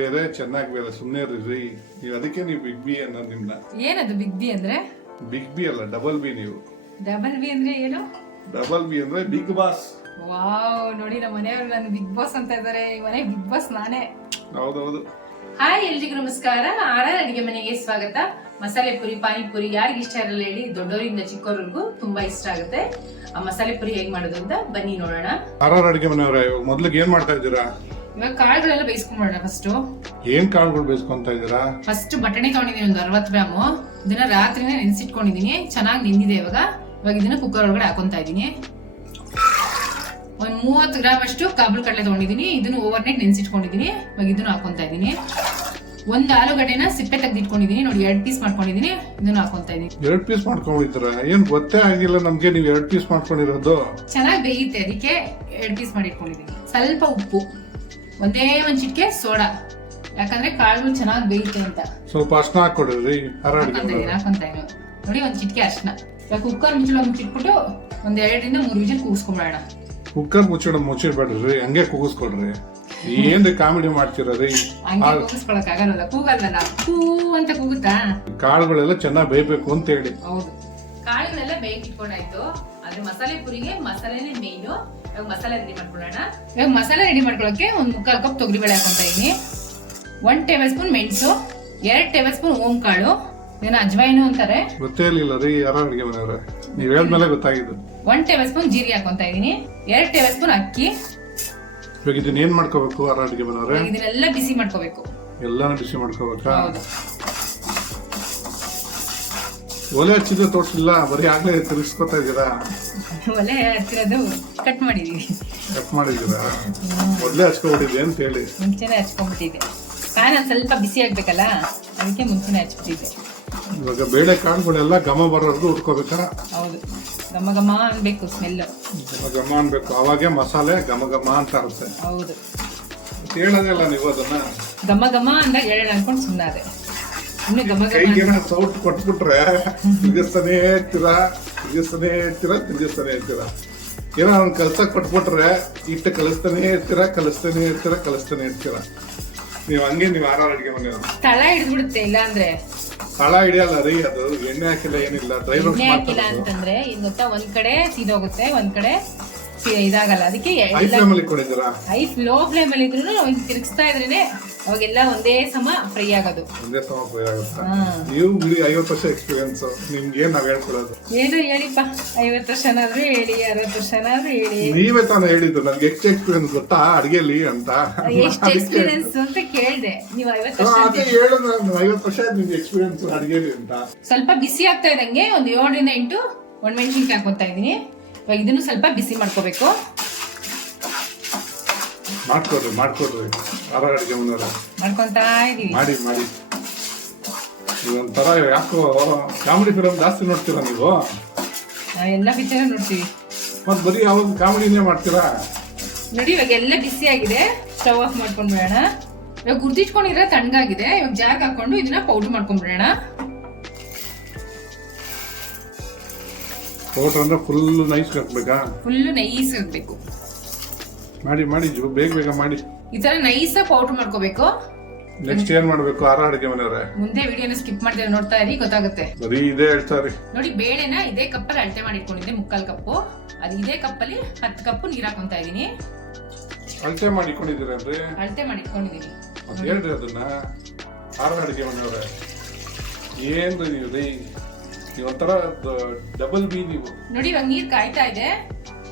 ಬೇರೆ ಚೆನ್ನಾಗಿ ಬೇರೆ ಸುಮ್ಮನೆ ಇರ್ರಿ ನೀವು. ಅದಕ್ಕೆ ನೀವು ಬಿಗ್ ಬಿ ಅನ್ನೋದು ನಿಮ್ನ. ಏನದು ಬಿಗ್ ಬಿ ಅಂದ್ರೆ? ಬಿಗ್ ಬಿ ಅಲ್ಲ, ಡಬಲ್ ಬಿ ನೀವು. ಡಬಲ್ ಬಿ ಅಂದ್ರೆ ಏನು? ಡಬಲ್ ಬಿ ಅಂದ್ರೆ ಬಿಗ್ ಬಾಸ್. ವಾವ್, ನೋಡಿ ನಮ್ಮ ಮನೆಯವರು ನನ್ನ ಬಿಗ್ ಬಾಸ್ ಅಂತ ಇದ್ದಾರೆ. ಈ ಮನೆ ಬಿಗ್ ಬಾಸ್ ನಾನೇ. ಹೌದೌದು. ಹಾಯ್, ಎಲ್ರಿಗೂ ನಮಸ್ಕಾರ. ಆರ್ ಅಡಿಗೆ ಮನೆಗೆ ಸ್ವಾಗತ. ಮಸಾಲೆ ಪುರಿ, ಪಾನಿಪುರಿ ಯಾರಿಗೆ ಇಷ್ಟ ಇರಲ್ಲ ಹೇಳಿ, ದೊಡ್ಡವರಿಂದ ಚಿಕ್ಕವರಿಗೂ ತುಂಬಾ ಇಷ್ಟ ಆಗುತ್ತೆ. ಆ ಮಸಾಲೆ ಪುರಿ ಹೇಗ್ ಮಾಡೋದು ಅಂತ ಬನ್ನಿ ನೋಡೋಣ. ಆರ್ ಅಡಿಗೆ ಮನೆಯವರೇ, ಮೊದ್ಲಿಗೆ ಏನ್ ಮಾಡ್ತಾ ಇದ್ದೀರಾ? ಇವಾಗ ಕಾಳುಗಳೆಲ್ಲ ಬೇಯಿಸ್ಕೊಂಡ್ಬಿಡೋಣ. ಫಸ್ಟ್ ಏನ್ ಕಾಳುಗಳು ಬೇಯಿಸ್ಕೊಂತ ಇದ್ದೀರಾ? ಫಸ್ಟ್ ಬಟಾಣಿ ತಗೊಂಡಿದ್ದೀನಿ, ಒಂದು 60 ಗ್ರಾಮು. ಇದನ್ನ ರಾತ್ರಿನೇ ನೆನ್ಸಿಟ್ಕೊಂಡಿದೀನಿ, ಚೆನ್ನಾಗಿ ನೆಂದಿದೆ. ಇವಾಗ ಇದನ್ನ ಕುಕ್ಕರ್ ಒಳಗಡೆ ಹಾಕೊಂತಾ ಇದೀನಿ. ಒಂದ್ 30 ಗ್ರಾಮ್ ಅಷ್ಟು ಕಾಬೂಲ್ ಕಡಲೆ ತಗೊಂಡಿದೀನಿ, ಇದನ್ನು ಓವರ್ ನೈಟ್ ನೆನ್ಸಿಟ್ಕೊಂಡಿದೀನಿ. ಇವಾಗ ಇದನ್ನು ಹಾಕೊಂತಾ ಇದೀನಿ. ಒಂದ್ ಆಲೂಗಡ್ಡೆನ ಸಿಪ್ಪೆ ತೆಗೆದಿಟ್ಕೊಂಡಿದೀನಿ, ನೋಡಿ 2 ಪೀಸ್ ಮಾಡ್ಕೊಂಡಿದೀನಿ. ಇದನ್ನು ಹಾಕೊಂತಾ ಇದೀನಿ. 2 ಪೀಸ್ ಮಾಡ್ಕೊಂಡಿದ್ರ? ಏನ್ ಗೊತ್ತೇ ಆಗಿಲ್ಲ ನಮ್ಗೆ ನೀವು 2 ಪೀಸ್ ಮಾಡ್ಕೊಂಡಿರೋದು. ಚೆನ್ನಾಗಿ ಬೇಯುತ್ತೆ, ಅದಕ್ಕೆ 2 ಪೀಸ್ ಮಾಡಿ ಇಟ್ಕೊಂಡಿದೀನಿ. ಸ್ವಲ್ಪ ಉಪ್ಪು, ಒಂದೇ ಒಂದ್ ಚಿಟಿಕೆ ಸೋಡಾ, ಯಾಕಂದ್ರೆ ಕಾಳುಗಳು ಚೆನ್ನಾಗಿ ಬೇಯುತ್ತೆ ಅಂತ. ಸ್ವಲ್ಪ ಅರ್ಶನ ಹಾಕೊಡ್ರಿ. ಹಾಕೊಂತ ಇದೀನಿ ನೋಡಿ, ಒಂದ್ ಚಿಟಿಕೆ ಅರ್ಶನ. ಇವಾಗ ಕುಕ್ಕರ್ ಮುಚ್ಚಿಟ್ಬಿಟ್ಟು ಒಂದ್ 2 ರಿಂದ 3 ವಿಜಿಲ್ ಕೂಗಿಸ್ಕೊಂಡ್ಬಿಡೋಣ. ಕುಕ್ಕರ್ ಮುಚ್ಚಿಡ್ಬೇಡ್ರಿ, ಹಂಗೆ ಕೂಗಿಸ್ಕೊಡ್ರಿ. ಏನ್ರಿ ಕಾಮಿಡಿ ಮಾಡ್ತಿರರಿ? ಹಂಗೆ ಕೂಗಿಸ್ಕೊಳಕ್ ಆಗಲ್ಲ, ಕೂಗಲ್ವಲ್ಲ, ಕೂ ಅಂತ ಕೂಗುತ್ತಾ? ಕಾಳುಗಳೆಲ್ಲ ಚೆನ್ನಾಗಿ ಬೇಯಬೇಕು ಅಂತ ಹೇಳಿ. ಹೌದು, ಕಾಳುಗಳೆಲ್ಲ ಬೇಯಕ್ ಇಟ್ಕೊಂಡಾಯ್ತು. ಆದ್ರೆ ಮಸಾಲೆ ಪುರಿಗೆ ಮಸಾಲೆನೇ ಮೇನ್. ಇವಾಗ ಮಸಾಲೆ ರೆಡಿ ಮಾಡ್ಕೊಳ್ಳೋಣ. ಇವಾಗ ಮಸಾಲೆ ರೆಡಿ ಮಾಡ್ಕೊಳಕ್ಕೆ ಒಂದ್ 3/4 ಕಪ್ ತೊಗರಿಬೇಳೆ ಹಾಕೊಂತ ಇದೀನಿ. 1 ಟೇಬಲ್ ಸ್ಪೂನ್ ಮೆಣಸು, 2 ಟೇಬಲ್ ಸ್ಪೂನ್ ಓಂ ಕಾಳು, ಇದನ್ನ ಅಜ್ವೈನು ಅಂತಾರೆ. ಗೊತ್ತೇ ಇರ್ಲಿಲ್ಲ ರೀ ಯಾರ ಅಡಿಗೆ ಮನೆಯವ್ರೆ, ನೀವ್ ಹೇಳ್ಮೇಲೆ ಗೊತ್ತಾಗಿದ್ದು. 1 ಟೇಬಲ್ ಸ್ಪೂನ್ ಜೀರಿಗೆ ಹಾಕೊಂತ ಇದೀನಿ. 2 ಟೇಬಲ್ ಸ್ಪೂನ್ ಅಕ್ಕಿ. ಇವಾಗ ಇದನ್ನ ಏನ್ ಮಾಡ್ಕೋಬೇಕು ಆರ ಅಡಿಗೆ ಮನೆಯವ್ರೆ? ಇದನ್ನೆಲ್ಲ ಬಿಸಿ ಮಾಡ್ಕೋಬೇಕು. ಎಲ್ಲಾನು ಬಿಸಿ ಮಾಡ್ಕೋಬೇಕಾ? ಹೌದು. ಒಲೆ ಹಚ್ಚಿದ್ರೆ ತೋರ್ಸಿಲ್ಲ, ಬರೀ ಆಗ್ಲೇ ತಿರ್ಗಿಸ್ಕೊತಾ ಇದೀರಾ? ಒಲೆ ಹಚ್ಚಿರೋದು ಕಟ್ ಮಾಡಿದೀವಿ. ಕಟ್ ಮಾಡಿದೀರಾ? ಮೊದ್ಲೇ ಹಚ್ಕೊಬಿಟ್ಟಿದ್ದೆ ಅಂತ ಹೇಳಿ. ಮುಂಚೆನೆ ಹಚ್ಕೊಂಡ್ಬಿಟ್ಟಿದೆ. ಪ್ಯಾನ್ ಸ್ವಲ್ಪ ಬಿಸಿ ಆಗ್ಬೇಕಲ್ಲ, ಅದಕ್ಕೆ ಮುಂಚೆನೆ ಹಚ್ಬಿಟ್ಟಿದ್ದೆ. ಇವಾಗ ಬೇಳೆ ಕಾಳುಗಳೆಲ್ಲ ಘಮ ಬರೋದು ಉಟ್ಕೋಬೇಕಾ? ಹೌದು, ಘಮ ಘಮ ಅನ್ಬೇಕು, ಸ್ಮೆಲ್ ಘಮ ಘಮ ಅನ್ಬೇಕು, ಅವಾಗೆ ಮಸಾಲೆ ಘಮ ಘಮ ಅಂತ ಇರುತ್ತೆ. ಹೌದು, ಹೇಳೋದಿಲ್ಲ ನೀವು ಅದನ್ನ. ಘಮ ಘಮ ಅಂದಾಗ ಹೇಳೋಣ ಅನ್ಕೊಂಡು ಸುಮ್ಮನಾದೆ. ಇನ್ನು ಘಮ ಘಮ ಕೈಗೇನ ಸೌಟ್ ಕೊಟ್ಬಿಟ್ರೆ ತಿರ್ಗಿಸ್ತಾನೆ ಇರ್ತೀರಾ. ಏನೋ ಅವ್ನು ಕಲ್ಸಕ್ ಕೊಟ್ಬಿಟ್ರೆ ಹಿಟ್ಟು ಕಲಿಸ್ತಾನೆ ಇರ್ತೀರಾ. ನೀವು ಹಂಗೆ ನೀವು ಆರ ಅಡಿಗೆ ಮನೆಯವರು. ತಳ ಹಿಡಿದ್ಬಿಡುತ್ತೆ, ಇಲ್ಲ ಅಂದ್ರೆ ತಳ ಹಿಡಿಯಲ್ಲ ರೀ. ಅದು ಎಣ್ಣೆ ಹಾಕಿಲ್ಲ, ಏನಿಲ್ಲ, ಡ್ರೈ ರೋಸ್ಟ್ ಎಣ್ಣೆ ಹಾಕಿಲ್ಲ ಅಂತಂದ್ರೆ ಇನ್ ಗೊತ್ತಾ, ಒಂದ್ ಕಡೆ ಸೀದೋಗುತ್ತೆ, ಒಂದ್ ಕಡೆ ಇದಾಗಲ್ಲ. ಅದಕ್ಕೆ ಹೈ ಫ್ಲೇಮ್ ಅಲ್ಲಿ ಕೊಡಿದ್ದೀರಾ? ಲೋ ಫ್ಲೇಮ್ ಅಲ್ಲಿ ಇದ್ರು ತಿರುಗಿಸ್ತಾ ಇದ್ರೇನೆ ಅವಾಗೆಲ್ಲ ಒಂದೇ ಸಮ ಫ್ರೈ ಆಗೋದು. ಒಂದೇ ಸಮ ಫ್ರೈ ಆಗುತ್ತೆ. ನೀವು ಬಿಡಿ 50 ವರ್ಷ ಎಕ್ಸ್ಪೀರಿಯನ್ಸ್, ನಿಮ್ಗೆ ಏನ್ ನಾವ್ ಹೇಳ್ಕೊಡೋದು? ಏನೋ ಹೇಳಿಪ್ಪ, 50 ವರ್ಷನಾದ್ರೂ ಹೇಳಿ, 60 ವರ್ಷನಾದ್ರೂ ಹೇಳಿ. ನೀವೇ ತಾನು ಹೇಳಿದ್ದು ನನ್ಗೆ ಎಷ್ಟು ಎಕ್ಸ್ಪೀರಿಯನ್ಸ್ ಗೊತ್ತಾ ಅಡ್ಗೆಲಿ ಅಂತ. ಎಷ್ಟು ಎಕ್ಸ್ಪೀರಿಯನ್ಸ್ ಅಂತ ಕೇಳ್ದೆ. ನೀವು 50 ವರ್ಷ ಹೇಳು, ನಾನು 50 ವರ್ಷ ನಿಮ್ಗೆ ಎಕ್ಸ್ಪೀರಿಯನ್ಸ್ ಅಡ್ಗೆಲಿ ಅಂತ. ಸ್ವಲ್ಪ ಬಿಸಿ ಆಗ್ತಾ ಇದ್ದಂಗೆ ಒಂದು 7 ರಿಂದ 8 ಒಣಮೆಣಸಿನ್ಕಾಯಿ ಹಾಕೋತಾ ಇದೀನಿ. ಇವಾಗ ಇದನ್ನು ಸ್ವಲ್ಪ ಬಿಸಿ ಮಾಡ್ಕೋಬೇಕು. ಮಾಡ್ಕೊಡ್ರಿ ಆರ ಅಡಿಗೆ ಮನೆಯವ್ರೆ, ಮಾಡ್ಕೊಂತಾ ಇದೀವಿ. ಮಾಡಿ ಇದೊಂಥರ ಯಾಕೋ ಕಾಮಿಡಿ ಫಿಲಮ್ ಜಾಸ್ತಿ ನೋಡ್ತೀರಾ ನೀವು? ನಾವೆಲ್ಲ ಪಿಕ್ಚರ್ ನೋಡ್ತೀವಿ, ಮತ್ ಬರೀ ಯಾವಾಗ ಕಾಮಿಡಿನೇ ಮಾಡ್ತೀರಾ? ನೋಡಿ ಇವಾಗ ಎಲ್ಲ ಬಿಸಿ ಆಗಿದೆ, ಸ್ಟವ್ ಆಫ್ ಮಾಡ್ಕೊಂಡ್ಬಿಡೋಣ. ಇವಾಗ ಗುರ್ದಿಟ್ಕೊಂಡಿದ್ರೆ ತಣ್ಣಗಾಗಿದೆ. ಇವಾಗ ಜಾಗ್ ಹಾಕೊಂಡು ಇದನ್ನ ಪೌಡರ್ ಮಾಡ್ಕೊಂಡ್ಬಿಡೋಣ. ಪೌಡರ್ ಅಂದ್ರೆ ಫುಲ್ ನೈಸ್ ಹಾಕ್ಬೇಕಾ? ಫುಲ್ ನೈಸ್ ಆಗ್ಬೇಕು. ಮಾಡಿ ಬೇಗ ಮಾಡಿ. ಈ ತರ ನೈಸ್ ಪೌಡರ್ ಮಾಡ್ಕೋಬೇಕು. ನೆಕ್ಸ್ಟ್ ಏನ್ ಮಾಡ್ಬೇಕು ಆರ ಅಡಿಗೆ ಮನೆಯವ್ರೆ? ಮುಂದೆ ವಿಡಿಯೋನ ಸ್ಕಿಪ್ ಮಾಡ್ತೀರಾ, ನೋಡ್ತಾ ಇರಿ, ಗೊತ್ತಾಗುತ್ತೆ. ಬರೀ ಇದೇ ಹೇಳ್ತಾರೆ ನೋಡಿ. ಬೇಳೆನ ಇದೇ ಕಪ್ಪಲ್ಲಿ ಅಳತೆ ಮಾಡಿ ಇಟ್ಕೊಂಡಿದ್ದೆ, 3/4 ಕಪ್ಪು. ಅದು ಇದೇ ಕಪ್ಪಲ್ಲಿ 10 ಕಪ್ ನೀರ್ ಹಾಕೊಂತ ಇದೀನಿ. ಅಳತೆ ಮಾಡಿ ಇಟ್ಕೊಂಡಿದ್ದೀರೇನ್ರಿ? ಅಳತೆ ಮಾಡಿ ಇಟ್ಕೊಂಡಿದೀನಿ. ಹೇಳ್ರಿ ಅದನ್ನ ಆರ ಅಡಿಗೆ ಮನೆಯವ್ರೆ. ಏನ್ರಿ ನೀವು ರೀ, ನೀವೊಂಥರ ಡಬಲ್ ಬಿ ನೀವು. ನೋಡಿ ಇವಾಗ ನೀರ್ ಕಾಯ್ತಾ ಇದೆ.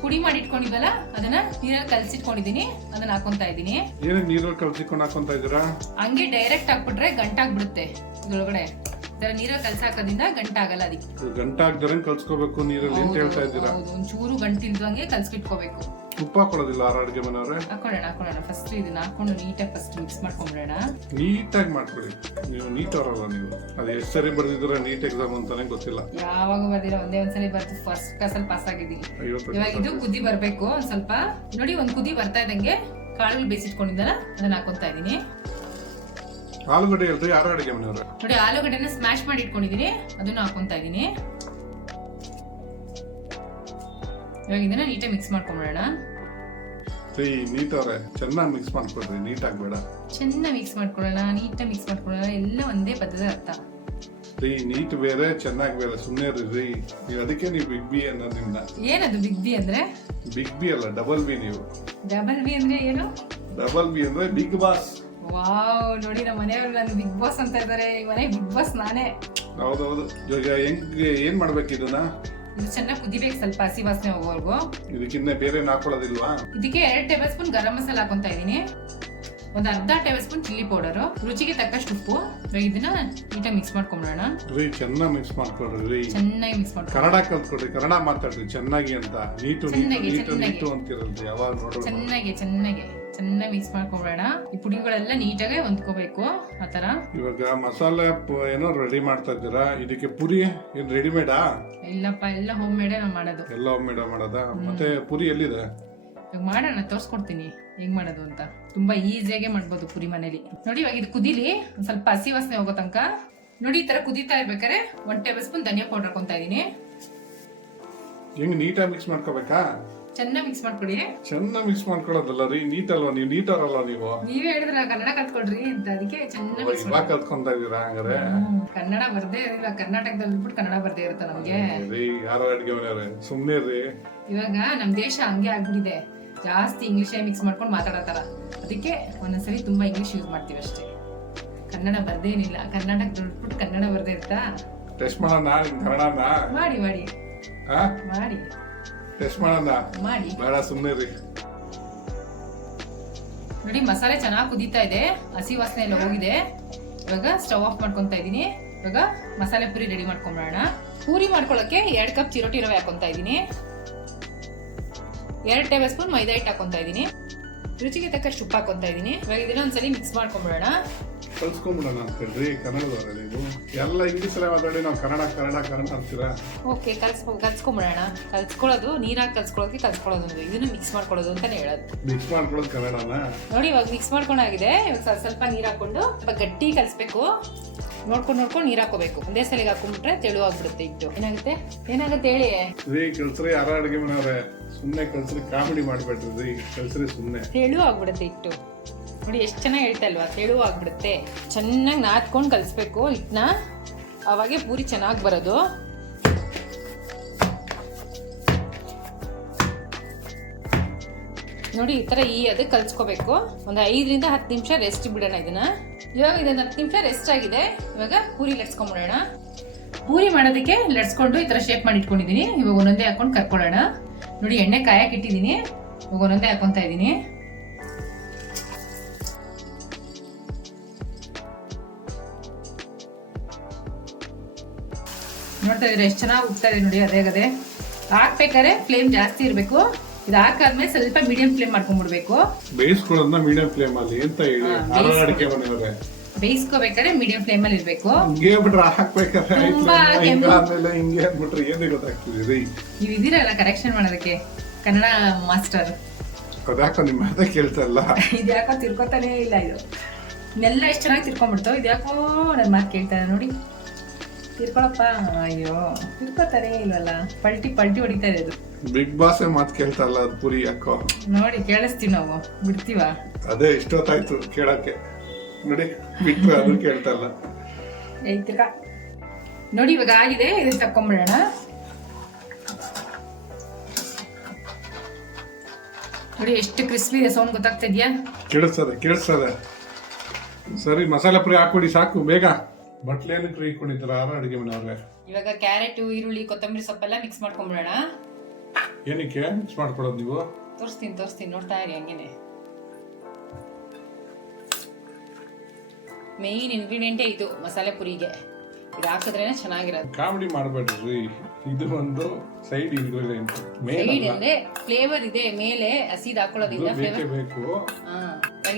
ಪುಡಿ ಮಾಡಿ ಇಟ್ಕೊಂಡಿದ್ದಲ್ಲ, ಅದನ್ನ ನೀರಲ್ಲಿ ಕಲ್ಸಿಟ್ಕೊಂಡಿದೀನಿ, ಅದನ್ನ ಹಾಕೊಂತ ಇದೀನಿ. ಏನೇ ನೀರಲ್ಲಿ ಕಲ್ಸಿಕೊಂಡು ಹಾಕೊಂತ ಇದೀರಾ? ಹಂಗೆ ಡೈರೆಕ್ಟ್ ಹಾಕ್ಬಿಟ್ರೆ ಗಂಟಾಗ್ಬಿಡುತ್ತೆ. ಇದ್ರೊಳಗಡೆ ನೀರಲ್ಲಿ ಕಲ್ಸಾಕೋದ್ರಿಂದ ಗಂಟಾಗಲ್ಲ. ಅದಕ್ಕೆ ಗಂಟಾಗ್ದರೆ ಕಲ್ಸ್ಕೋಬೇಕು ನೀರಲ್ಲಿ ಅಂತ ಹೇಳ್ತಾ ಇದ್ದೀರಾ? ಹೌದು, ಒಂಚೂರು ಗಂಟಿಲ್ದಂಗೆ ಕಲ್ಸಿಟ್ಕೋಬೇಕು. ಉಪ್ಪು ಹಾಕೊಳ್ಳೋದಿಲ್ಲ ಆರ ಅಡಿಗೆ ಮನೆಯವ್ರೆ? ಹಾಕೊಳ್ಳೋಣ. ಫಸ್ಟ್ ಇದನ್ನ ಹಾಕೊಂಡು ನೀಟಾಗಿ ಫಸ್ಟ್ ಮಿಕ್ಸ್ ಮಾಡ್ಕೊಂಡ್ಬಿಡೋಣ. ನೀಟಾಗಿ ಮಾಡ್ಕೊಳ್ಳಿ. ನೀವು ನೀಟ್ ಅವರಲ್ಲ ನೀವು. ಅದು ಎಷ್ಟು ಸರಿ ಬರ್ದಿದ್ರೆ ನೀಟ್ ಎಕ್ಸಾಮ್ ಅಂತಾನೆ ಗೊತ್ತಿಲ್ಲ. ಯಾವಾಗ ಬರ್ದಿರ, ಒಂದೇ ಒಂದ್ಸಲಿ ಬರ್ದು ಫಸ್ಟ್ ಕ್ಲಾಸಲ್ಲಿ ಪಾಸ್ ಆಗಿದ್ದೀನಿ. ಇವಾಗ ಇದು ಕುದಿ ಬರ್ಬೇಕು ಒಂದ್ ಸ್ವಲ್ಪ. ನೋಡಿ, ಒಂದ್ ಕುದಿ ಬರ್ತಾ ಇದ್ದಂಗೆ ಕಾಳುಗಳು ಬೇಯಿಸಿಟ್ಕೊಂಡಿದ್ದಲ್ಲ ಅದನ್ನ ಹಾಕೊಂತ ಇದೀನಿ. ಆಲೂಗಡ್ಡೆ ಹೇಳ್ರಿ ಆರ ಅಡಿಗೆ ಮನೆಯವ್ರೆ? ನೋಡಿ, ಆಲೂಗಡ್ಡೆನ ಸ್ಮ್ಯಾಶ್ ಮಾಡಿ ಇಟ್ಕೊಂಡಿದೀನಿ, ಅದನ್ನ ಹಾಕೊಂತ ಇದೀನಿ. ಇವಾಗ ಇದನ್ನ ನೀಟಾಗಿ ಮಿಕ್ಸ್ ಮಾಡ್ಕೊಂಡ್ಬಿಡೋಣ. ನೀಟ್ ಅವ್ರೆ ಚೆನ್ನಾಗಿ ಮಿಕ್ಸ್ ಮಾಡ್ಕೊಡ್ರಿ, ನೀಟಾಗಿ ಬೇಡ. ಚೆನ್ನಾಗಿ ಮಿಕ್ಸ್ ಮಾಡ್ಕೊಳ್ಳೋಣ, ನೀಟಾಗಿ ಮಿಕ್ಸ್ ಮಾಡ್ಕೊಳ್ಳೋಣ, ಎಲ್ಲ ಒಂದೇ ಪದದ ಅರ್ಥ. ನೀಟ್ ಬೇರೆ ಚೆನ್ನಾಗಿ ಬೇರೆ, ಸುಮ್ಮನೆ ರೀ ನೀವು. ಅದಕ್ಕೆ ನೀವು ಬಿಗ್ ಬಿ ಅನ್ನೋದು ನಿಮ್ನ. ಏನದು ಬಿಗ್ ಬಿ ಅಂದ್ರೆ? ಬಿಗ್ ಬಿ ಅಲ್ಲ, ಡಬಲ್ ಬಿ ನೀವು. ಡಬಲ್ ಬಿ ಅಂದ್ರೆ ಏನು? ಡಬಲ್ ಬಿ ಅಂದ್ರೆ ಬಿಗ್ ಬಾಸ್. ವಾವ್, ನೋಡಿ ನಮ್ಮ ಮನೆಯವ್ರು ನಾನು ಬಿಗ್ ಬಾಸ್ ಅಂತ ಇದ್ದಾರೆ. ಈ ಮನೆ ಬಿಗ್ ಬಾಸ್ ನಾನೇ. ಹೌದೌದು. ಇವಾಗ ಏನ್ ಮಾಡ್ಬೇಕು ಇದನ್ನ? ಇದು ಚೆನ್ನಾಗಿ ಕುದಿಬೇಕು, ಸ್ವಲ್ಪ ಹಸಿ ವಾಸನೆ ಹೋಗೋವರೆಗೂ. ಇದಕ್ಕಿನ್ನ ಬೇರೆ ಹಾಕೊಳ್ಳೋದಿಲ್ವಾ? ಇದಕ್ಕೆ 2 ಟೇಬಲ್ ಸ್ಪೂನ್ ಗರಂ ಮಸಾಲ ಹಾಕೊಂತ ಇದೀನಿ, ಒಂದು ಅರ್ಧ ಟೇಬಲ್ ಸ್ಪೂನ್ ಚಿಲ್ಲಿ ಪೌಡರ್, ರುಚಿಗೆ ತಕ್ಕಷ್ಟು ಉಪ್ಪು. ಇದನ್ನ ನೀಟಾಗಿ ಮಿಕ್ಸ್ ಮಾಡ್ಕೊಂಡ್ಬಿಡೋಣ. ಚೆನ್ನಾಗಿ ಮಿಕ್ಸ್ ಮಾಡ್ಕೊಡ್ರಿ, ಚೆನ್ನಾಗಿ ಮಿಕ್ಸ್ ಮಾಡ್ಕೊಂಡು. ಕನ್ನಡ ಕಲ್ತ್ಕೊಡ್ರಿ, ಕನ್ನಡ ಮಾತಾಡ್ರಿ ಚೆನ್ನಾಗಿ ಅಂತ. ನೀಟು ನೀಟು ನೀಟು ಅಂತಿರಲ್ರಿ ಯಾವಾಗ ನೋಡೋಣ. ಚೆನ್ನಾಗಿ ಮಿಕ್ಸ್ ಮಾಡ್ಕೊಂಡ್ಬಿಡೋಣ. ಈ ಪುಡಿಗಳೆಲ್ಲ ನೀಟಾಗಿ ಹೊಂದ್ಕೋಬೇಕು ಆತರ. ಇವಾಗ ಮಸಾಲೆ ಏನೋ ರೆಡಿ ಮಾಡ್ತಾ ಇದ್ದೀರಾ, ಇದಕ್ಕೆ ಪುರಿ ಏನ್ ರೆಡಿಮೇಡಾ? ಇಲ್ಲಪ್ಪ, ಎಲ್ಲ ಹೋಮ್ ಮೇಡ್ ಮಾಡೋದು. ಎಲ್ಲ ಹೋಮ್ ಮೇಡ್ ಮಾಡೋದಾ? ಮತ್ತೆ ಪುರಿ ಎಲ್ಲಿದೆ? ಇವಾಗ ಮಾಡೋಣ, ತೋರ್ಸ್ಕೊಡ್ತೀನಿ ಹೆಂಗ್ ಮಾಡೋದು ಅಂತ. ತುಂಬಾ ಈಸಿಯಾಗೆ ಮಾಡ್ಬೋದು ಪುರಿ ಮನೇಲಿ. ನೋಡಿ ಇವಾಗ ಇದು ಕುದಿಲಿ, ಒಂದ್ ಸ್ವಲ್ಪ ಹಸಿ ವಾಸನೆ ಹೋಗೋ ತನಕ. ನೋಡಿ ಈ ತರ ಕುದೀತಾ ಇರ್ಬೇಕಾದ್ರೆ 1 ಟೇಬಲ್ ಸ್ಪೂನ್ ಧನಿಯಾ ಪೌಡರ್ ಹಾಕೊಂತ ಇದೀನಿ. ಹೆಂಗ್ ನೀಟಾಗಿ ಮಿಕ್ಸ್ ಮಾಡ್ಕೋಬೇಕಾ? ಚೆನ್ನಾಗಿ ಮಿಕ್ಸ್ ಮಾಡ್ಕೊಡಿ. ಚೆನ್ನಾಗಿ ಮಿಕ್ಸ್ ಮಾಡ್ಕೊಳ್ಳೋದಲ್ಲ ರೀ, ನೀಟ್ ಅಲ್ವಾ ನೀವು? ನೀಟರ್ ಅಲ್ವಾ ನೀವು? ನೀವೇ ಹೇಳಿದ್ರ ಕನ್ನಡ ಕಲ್ತ್ಕೊಡ್ರಿ ಅಂತ, ಅದಕ್ಕೆ ಚೆನ್ನಾಗಿ ಮಿಕ್ಸ್ ಇವಾಗ ಕಲ್ತ್ಕೊಂತ ಇದೀರಾ ಹಂಗಾರೆ? ಕನ್ನಡ ಬರ್ದೇ ಇಲ್ಲ, ಕರ್ನಾಟಕದಲ್ಲಿ ಬಿಟ್ಟು ಕನ್ನಡ ಬರ್ದೇ ಇರುತ್ತೆ ನಮ್ಗೆ. ಯಾರೋ ಅಡ್ಗೆ ಮನೆಯವ್ರೆ ಸುಮ್ನೆ ರೀ. ಇವಾಗ ನಮ್ ದೇಶ ಹಂಗೆ ಆಗ್ಬಿಟ್ಟಿದೆ, ಜಾಸ್ತಿ ಇಂಗ್ಲಿಷ್ ಮಿಕ್ಸ್ ಮಾಡ್ಕೊಂಡು ಮಾತಾಡತಾರ. ಅದಕ್ಕೆ ಒಂದೊಂದ್ಸರಿ ತುಂಬಾ ಇಂಗ್ಲಿಷ್ ಯೂಸ್ ಮಾಡ್ತೀವಿ ಅಷ್ಟೇ. ಕನ್ನಡ ಬರ್ದೇನಿಲ್ಲ, ಕರ್ನಾಟಕ ಬಿಟ್ಟು ಕನ್ನಡ ಬರ್ದೇ ಇರ್ತಾ. ಟೆಸ್ಟ್ ಮಾಡೋಣ ಕನ್ನಡನ? ಮಾಡಿ ಮಾಡಿ ಮಾಡಿ ಟೆಸ್ಟ್ ಮಾಡೋಣ. ಮಾಡಿ ಬೇಡ ಸುಮ್ನೆ ರೀ. ನೋಡಿ ಮಸಾಲೆ ಚೆನ್ನಾಗಿ ಕುದೀತಾ ಇದೆ, ಹಸಿ ವಾಸನೆ ಎಲ್ಲ ಹೋಗಿದೆ. ಇವಾಗ ಸ್ಟವ್ ಆಫ್ ಮಾಡ್ಕೊಂತ ಇದೀನಿ. ಇವಾಗ ಮಸಾಲೆ ಪೂರಿ ರೆಡಿ ಮಾಡ್ಕೊಂಡ್ಬಿಡೋಣ. ಪೂರಿ ಮಾಡ್ಕೊಳಕ್ಕೆ 2 ಕಪ್ ಚಿರೋಟಿ ರವೆ ಹಾಕೊಂತ ಇದೀನಿ, 2 ಟೇಬಲ್ ಸ್ಪೂನ್ ಮೈದಾ ಹಿಟ್ಟು ಹಾಕೊಂತ ಇದೀನಿ, ರುಚಿಗೆ ತಕ್ಕಷ್ಟು ಉಪ್ಪು ಹಾಕೊಂತ ಇದೀನಿ. ಇವಾಗ ಇದನ್ನ ಒಂದ್ಸಲಿ ಮಿಕ್ಸ್ ಮಾಡ್ಕೊಂಡ್ಬಿಡೋಣ. ಕಲ್ಸ್ಕೊಂಡ್ಬಿಡೋಣ ಅಂತೇಳ್ರಿ, ಕನ್ನಡದವ್ರೆ ನೀವು. ಎಲ್ಲ ಇಂಗ್ಲಿಷ್ ಮಾತಾಡಿ ನಾವು ಕನ್ನಡ ಅಂತೀರಾ? ಓಕೆ, ಕಲ್ಸ್ಕೊಂಡ್ಬಿಡೋಣ. ಕಲ್ಸ್ಕೊಳ್ಳೋದು ನೀರಾಗಿ ಕಲ್ಸ್ಕೊಳ್ಳೋದು ಇದನ್ನ ಮಿಕ್ಸ್ ಮಾಡ್ಕೊಳ್ಳೋದು ಅಂತಾನೆ ಹೇಳೋದು. ಮಿಕ್ಸ್ ಮಾಡ್ಕೊಳ್ಳೋದು ಕನ್ನಡನ? ನೋಡಿ ಇವಾಗ ಮಿಕ್ಸ್ ಮಾಡ್ಕೊಂಡಾಗಿದೆ. ಇವಾಗ ಸ್ವಲ್ಪ ನೀರ್ ಹಾಕೊಂಡು ಸ್ವಲ್ಪ ಗಟ್ಟಿ ಕಲ್ಸ್ಬೇಕು. ನೋಡ್ಕೊಂಡು ನೀರ್ ಹಾಕೋಬೇಕು. ಒಂದೇ ಸಲಿಗೆ ಹಾಕೊಂಡ್ಬಿಟ್ರೆ ತೆಳುವಾಗ್ಬಿಡುತ್ತೆ ಹಿಟ್ಟು. ಏನಾಗುತ್ತೆ ಹೇಳಿ ರೀ? ಕಲ್ಸ್ರಿ, ಯಾರ ಅಡಿಗೆ ಮನೆಯವ್ರೆ ಸುಮ್ನೆ ಕಲ್ಸ್ರಿ, ಕಾಮಿಡಿ ಮಾಡ್ಬೇಡ್ರಿ. ಕಲ್ಸ್ರಿ ಸುಮ್ನೆ, ತೆಳುವಾಗ್ಬಿಡುತ್ತೆ ಹಿಟ್ಟು. ನೋಡಿ ಎಷ್ಟು ಚೆನ್ನಾಗಿ ಹೇಳ್ತಾ ಇಲ್ವಾ? ತೆಳುವಾಗ್ಬಿಡುತ್ತೆ. ಚೆನ್ನಾಗಿ ನಾದ್ಕೊಂಡು ಕಲ್ಸ್ಬೇಕು ಹಿಟ್ಟನ್ನ, ಅವಾಗೆ ಪೂರಿ ಚೆನ್ನಾಗಿ ಬರೋದು. ನೋಡಿ ಈ ತರ ಅದಕ್ಕೆ ಕಲ್ಸ್ಕೋಬೇಕು. ಒಂದು 5 ರಿಂದ 10 ನಿಮಿಷ ರೆಸ್ಟ್ ಬಿಡೋಣ ಇದನ್ನ. ಇವಾಗ ಇದೊಂದು 10 ನಿಮಿಷ ರೆಸ್ಟ್ ಆಗಿದೆ. ಇವಾಗ ಪೂರಿ ಲಟ್ಸ್ಕೊಂಡ್ಬಿಡೋಣ. ಪೂರಿ ಮಾಡೋದಕ್ಕೆ ಲಟ್ಸ್ಕೊಂಡು ಈ ತರ ಶೇಪ್ ಮಾಡಿ ಇಟ್ಕೊಂಡಿದೀನಿ. ಇವಾಗ ಒಂದೊಂದೇ ಹಾಕೊಂಡು ಕರ್ಕೊಳ್ಳೋಣ. ನೋಡಿ ಎಣ್ಣೆ ಕಾಯಕ್ಕೆ ಇಟ್ಟಿದ್ದೀನಿ, ಇವಾಗ ಒಂದೊಂದೇ ಹಾಕೊಂತ ಇದೀನಿ. ನೋಡ್ತಾ ಇದ್ರೆ ಎಷ್ಟು ಚೆನ್ನಾಗಿ ಉಗ್ತಾ ಇದೆ ನೋಡಿ. ಅದೇ ಹಾಕ್ಬೇಕಾದ್ರೆ ಫ್ಲೇಮ್ ಜಾಸ್ತಿ ಇರಬೇಕು. ಇದು ಹಾಕಾದ್ಮೇಲೆ ಸ್ವಲ್ಪ ಮೀಡಿಯಂ ಫ್ಲೇಮ್ ಮಾಡ್ಕೊಂಡ್ಬಿಡ್ಬೇಕು. ಬೇಯಿಸ್ಕೊಳ್ಳೋದನ್ನ ಮೀಡಿಯಂ ಫ್ಲೇಮ್ ಅಲ್ಲಿ ಅಂತ ಹೇಳಿ ಅಡಿಗೆ ಮನೆಯವರೇ. ಬೇಯಿಸ್ಕೋಬೇಕಾದ್ರೆ ಮೀಡಿಯಂ ಫ್ಲೇಮ್ ಅಲ್ಲಿ ಇರ್ಬೇಕು. ಹಿಂಗೆ ಬಿಟ್ರೆ ಹಾಕ್ಬೇಕಾದ್ರೆ ಹಿಂಗೆ ಅಂದ್ಬಿಟ್ರೆ ಏನೇ ಗೊತ್ತಾಗ್ತಿದೆ. ನೀವು ಇದೀರಲ್ಲ ಕರೆಕ್ಷನ್ ಮಾಡೋದಕ್ಕೆ, ಕನ್ನಡ ಮಾಸ್ಟರ್. ಅದ್ಯಾಕೋ ನಿಮ್ಮ ಮಾತೇ ಕೇಳ್ತಾ ಇಲ್ಲ. ಇದ್ಯಾಕೋ ತಿರ್ಕೋತಾನೆ ಇಲ್ಲ. ಇದು ನೆಲ್ಲ ಎಷ್ಟು ಚೆನ್ನಾಗಿ ತಿರ್ಕೊಂಡ್ಬಿಡ್ತಾವ. ಇದ್ಯಾಕೋ ನನ್ನ ಮಾತು ಕೇಳ್ತಾರೆ ನೋಡಿ. ತಿರ್ಕೊಳಪ್ಪ. ಅಯ್ಯೋ ತಿರ್ಕೋತಾನೆ ಇಲ್ವಲ್ಲ, ಪಲ್ಟಿ ಹೊಡಿತಾ ಇದೆ. ಇದು ಬಿಗ್ ಬಾಸ್ ಮಾತು ಕೇಳ್ತಾ ಇಲ್ಲ. ಅದು ಪುರಿ ಯಾಕೋ ನೋಡಿ ಕೇಳಿಸ್ತೀವಿ ನಾವು, ಬಿಡ್ತೀವ? ಅದೇ ಇಷ್ಟೊತ್ತಾಯ್ತು ಕೇಳಕ್ಕೆ. ನೋಡಿ ಬಿಟ್ರೆ ಅದು ಕೇಳ್ತಾ ಇಲ್ಲ. ನೋಡಿ ಇವಾಗ ಆಗಿದೆ, ಇದನ್ನ ತಕೊಂಡ್ಬಿಡೋಣ. ನೋಡಿ ಎಷ್ಟು ಕ್ರಿಸ್ಪಿ ಇದೆ, ಸೌಂಡ್ ಗೊತ್ತಾಗ್ತಾ ಇದೆಯಾ? ಕೇಳಿಸ್ತದೆ. ಸರಿ ಮಸಾಲೆ ಪುರಿ ಹಾಕೊಡಿ ಸಾಕು ಬೇಗ. ಬಟ್ಲೇನಕ್ಕೆ ಫ್ರೀ ಇಟ್ಕೊಂಡಿದ್ದೀರಾ ಅಡಿಗೆ ಮನೆಯವ್ರೆ? ಇವಾಗ ಕ್ಯಾರೆಟ್, ಈರುಳ್ಳಿ, ಕೊತ್ತಂಬರಿ ಸೊಪ್ಪೆಲ್ಲ ಮಿಕ್ಸ್ ಮಾಡ್ಕೊಂಡ್ಬಿಡೋಣ. ಏನಕ್ಕೆ ಮಿಕ್ಸ್ ಮಾಡ್ಕೊಡೋದು ನೀವು? ತೋರಿಸ್ತೀನಿ ನೋಡ್ತಾ ಇರಿ. ಹಂಗೇನೆ ಮೇನ್ ಇಂಗ್ರೀಡಿಯೆಂಟೇ ಇದು ಮಸಾಲೆ ಪುರಿಗೆ. ಇದು ಹಾಕಿದ್ರೇನೆ ಚೆನ್ನಾಗಿರೋದು. ಕಾಮಿಡಿ ಮಾಡಬೇಡ್ರಿ, ಇದು ಒಂದು ಸೈಡ್ ಇಂಗ್ರೀಡಿಯೆಂಟ್. ಸೈಡ್ ಅಂದ್ರೆ ಫ್ಲೇವರ್ ಇದೆ, ಮೇಲೆ ಹಸಿದು ಹಾಕೊಳ್ಳೋದಿಲ್ಲ. ಫ್ಲೇವರ್ ಬೇಕು.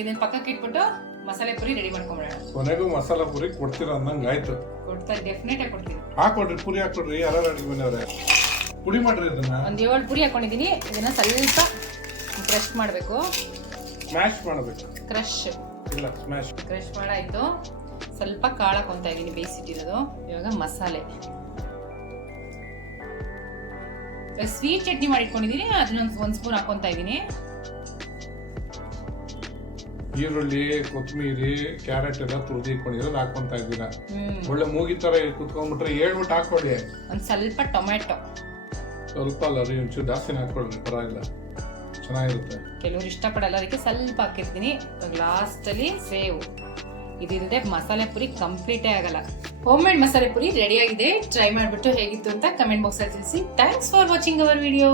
ಇದನ್ನ ಪಕ್ಕಕ್ಕೆ ಇಟ್ಬಿಟ್ಟು ಮಸಾಲೆ ಪುರಿ ರೆಡಿ ಮಾಡ್ಕೊಂಡ್ಬಿಡೋಣ. ಕೊನೆಗೂ ಮಸಾಲಾ ಪುರಿ ಕೊಡ್ತೀರಾ ಅನ್ನಂಗೆ ಆಯ್ತು. ಕೊಡ್ತಾರೆ, ಡೆಫಿನೆಟ್ ಆಗಿ ಕೊಡ್ತೀನಿ. ಹಾಕೊಡ್ರಿ, ಪುರಿ ಹಾಕೊಡ್ರಿ. ಯಾರು ಅಡಿಗೆ ಮನೆಯವ್ರೆ ಪುಡಿ ಮಾಡ್ರಿ. ಇದನ್ನ ಒಂದು 7 ಪುರಿ ಹಾಕೊಂಡಿದೀನಿ. ಇದನ್ನ ಸ್ವಲ್ಪ ಕ್ರಶ್ ಮಾಡಬೇಕು. ಸ್ಮ್ಯಾಶ್ ಮಾಡಬೇಕು. ಕ್ರಶ್ ಮಾಡಾಯ್ತು. ಸ್ವಲ್ಪ ಕಾಳು ಹಾಕೊಂತ ಇದೀನಿ, ಬೇಯಿಸಿಟ್ಟಿರೋದು. ಇವಾಗ ಮಸಾಲೆ, ಸ್ವೀಟ್ ಚಟ್ನಿ ಮಾಡಿಟ್ಕೊಂಡಿದೀನಿ, ಅದನ್ನ 1 ಸ್ಪೂನ್ ಹಾಕೊಂತ ಇದೀನಿ. ಈರುಳ್ಳಿ, ಕೊತ್ತಂಬರಿ, ಕ್ಯಾರೆಟ್ ಎಲ್ಲ ತುರಿದು ಇಟ್ಕೊಂಡಿರೋದು ಹಾಕೊಂತ ಇದ್ದೀರಾ. ಒಳ್ಳೆ ಮೂಗಿ ತರ ಕುತ್ಕೊಂಡ್ಬಿಟ್ರೆ ಹೇಳ್ಬಿಟ್ಟು ಹಾಕೊಳ್ಳಿ. ಒಂದ್ ಸ್ವಲ್ಪ ಟೊಮೆಟೊ, ಸ್ವಲ್ಪ ಅಲ್ಲ ರೀ, ಒಂಚೂರು ಜಾಸ್ತಿನೇ ಹಾಕೊಳ್ರಿ, ಪರವಾಗಿಲ್ಲ, ಚೆನ್ನಾಗಿರುತ್ತೆ. ಕೆಲವರು ಇಷ್ಟಪಡಲ್ಲ ಅದಕ್ಕೆ ಸ್ವಲ್ಪ ಹಾಕಿರ್ತೀನಿ. ಲಾಸ್ಟ್ ಅಲ್ಲಿ ಸೇವು. ಇದಿಲ್ಲದೆ ಮಸಾಲೆ ಪುರಿ ಕಂಪ್ಲೀಟೇ ಆಗಲ್ಲ. ಹೋಮ್ ಮೇಡ್ ಮಸಾಲೆ ಪುರಿ ರೆಡಿ ಆಗಿದೆ. ಟ್ರೈ ಮಾಡ್ಬಿಟ್ಟು ಹೇಗಿತ್ತು ಅಂತ ಕಮೆಂಟ್ ಬಾಕ್ಸ್ ಅಲ್ಲಿ ತಿಳಿಸಿ. Thanks for watching our video.